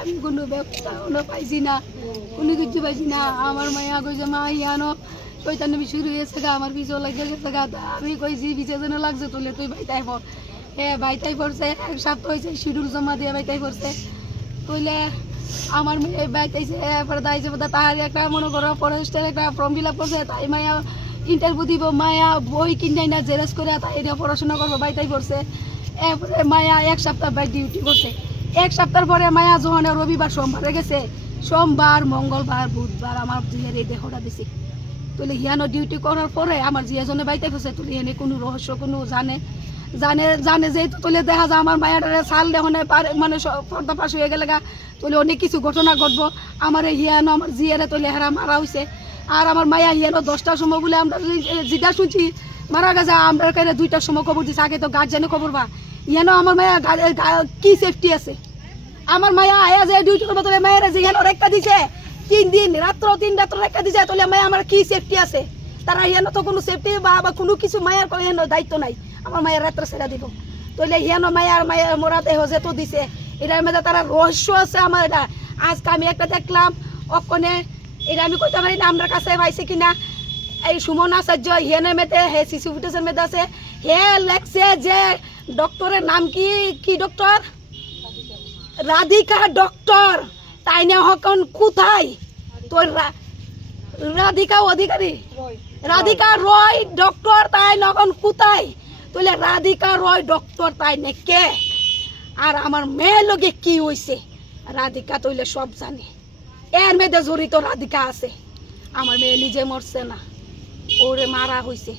আমি কোনো ব্যবস্থা পাইছি না, কোনো কিছু পাইছি না। আমার মায়া কইছে মা ইয়ানো শয়তানি শুরু হয়েছে গা, আমার পিছু লাগে গেছে গা। আমি কইছি পিছে যেন লাগছে তুলে তুই বাইতাই পড়। বাইতাই পড়ছে, 1 সপ্তাহ হয়েছে শিডিউল জমা দিয়ে বাইতাই পড়ছে। তুইলে আমার মেয়ে বাইতাইছে, এরপরে দাইছে তার একটা মনে করো ফরেস্টের একটা ফর্ম ফিল আপ করছে, তাই মায়া ইন্টারভিউ দিব, মায়া বই কিনাই না জেরেস করে তাই এটা পড়াশোনা করবো বাইতাই পড়ছে। এরপরে মায়া 1 সপ্তাহ বাই ডিউটি করছে। 1 সপ্তাহ পরে মায়া যখন রবিবার সোমবারে গেছে, সোমবার মঙ্গলবার বুধবার আমার জিয়ার এই দেহটা দিছি। তুলে হিয়ানো ডিউটি করার পরে আমার জিয়াজনে বাইতে গেছে, তুলে এনে কোনো রহস্য কোনো জানে যেহেতু তুলে দেখা যায় আমার মায়াটারে সাল দেখনে মানে পর্দা পাশ হয়ে গেলে গা, তুলে অনেক কিছু ঘটনা ঘটবো। আমার হিয়ানো আমার জিয়ারে তুলে হেরা মারা হয়েছে। আর আমার মায়া হিয়ানো 10টার সময় বলে আমরা যেটা শুনছি মারা গেছে, আমরা কাছে 2টার সময় খবর দিচ্ছে। আগে তো গার্জেনে খবর বা হিয়ানো আমার মায়া কি সেফটি আছে। আমার মায়া আয়া যে ডিউটি করবো তোলে মায়ের যে হিয়ানো রেখা দিছে 3 দিন রাত্র 3 রাত্র রেখা দিছে, তোলে মায়া আমার কি সেফটি আছে। তারা হিয়ানো তো কোনো সেফটি বা কোনো কিছু মায়ার কোনো দায়িত্ব নাই। আমার মায়ের রাত্রে ছেড়ে দিব তইলে হিয়ানো মায়ার মোরাতে হজে তো দিছে, এটার মধ্যে তারা রহস্য আছে। আমার এটা আজকে আমি একটা দেখলাম অকনে, এটা আমি কইতে পারি না আমার কাছে পাইছে কিনা। এই সুমন আচার্য হিয়ানের মেতে হে শিশু ফুটেছের মেতে আছে, হে লেখছে যে ডক্টরের নাম কি ডক্টর রাধিকা ডক্টর, তাই না হকন কোথায় তোর রাধিকা অধিকারী রাধিকা রয় ডক্টর, তাই নকন কোথায় তুলে রাধিকা রয় ডক্টর তাই না কে। আর আমার মেয়ে লগে কি হয়েছে রাধিকা তৈলে সব জানে, এর মেয়েদের জড়িত রাধিকা আছে। আমার মেয়ে নিজে মরছে না, ওরে মারা হয়েছে।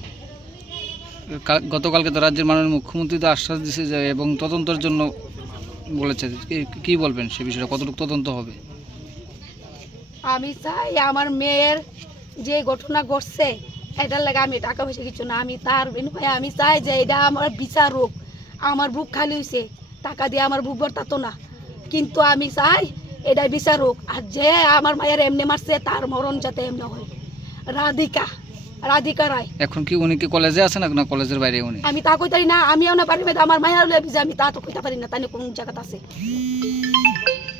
গতকালকে তো রাজ্যের মাননীয় মুখ্যমন্ত্রী তো আশ্বাস দিয়েছে যে এবং তদন্তের জন্য বলেছে, কি বলবেন সে বিষয়ে, কতটুকু তদন্ত হবে? আমি চাই আমার মেয়ের যে ঘটনা ঘটছে এটার লাগে আমি টাকা পয়সা কিছু না, আমি তার বিনিময়ে আমি চাই যে এটা আমার বিচার হোক। আমার বুক খালি হয়েছে, টাকা দিয়ে আমার বুক ভরতাতো না, কিন্তু আমি চাই এটা বিচার হোক। আর যে আমার মায়ের এমনি মারছে তার মরণ যাতে এমনি হয়। রাধিকা রায়। এখন কি উনি কি কলেজে আছে না কলেজের বাইরে উনি? আমি তা কইতে পারি না, আমিও না পারি, আমার মায়ের আমি তা তো কইতে পারি না, তাই কোন জায়গাতে আছে।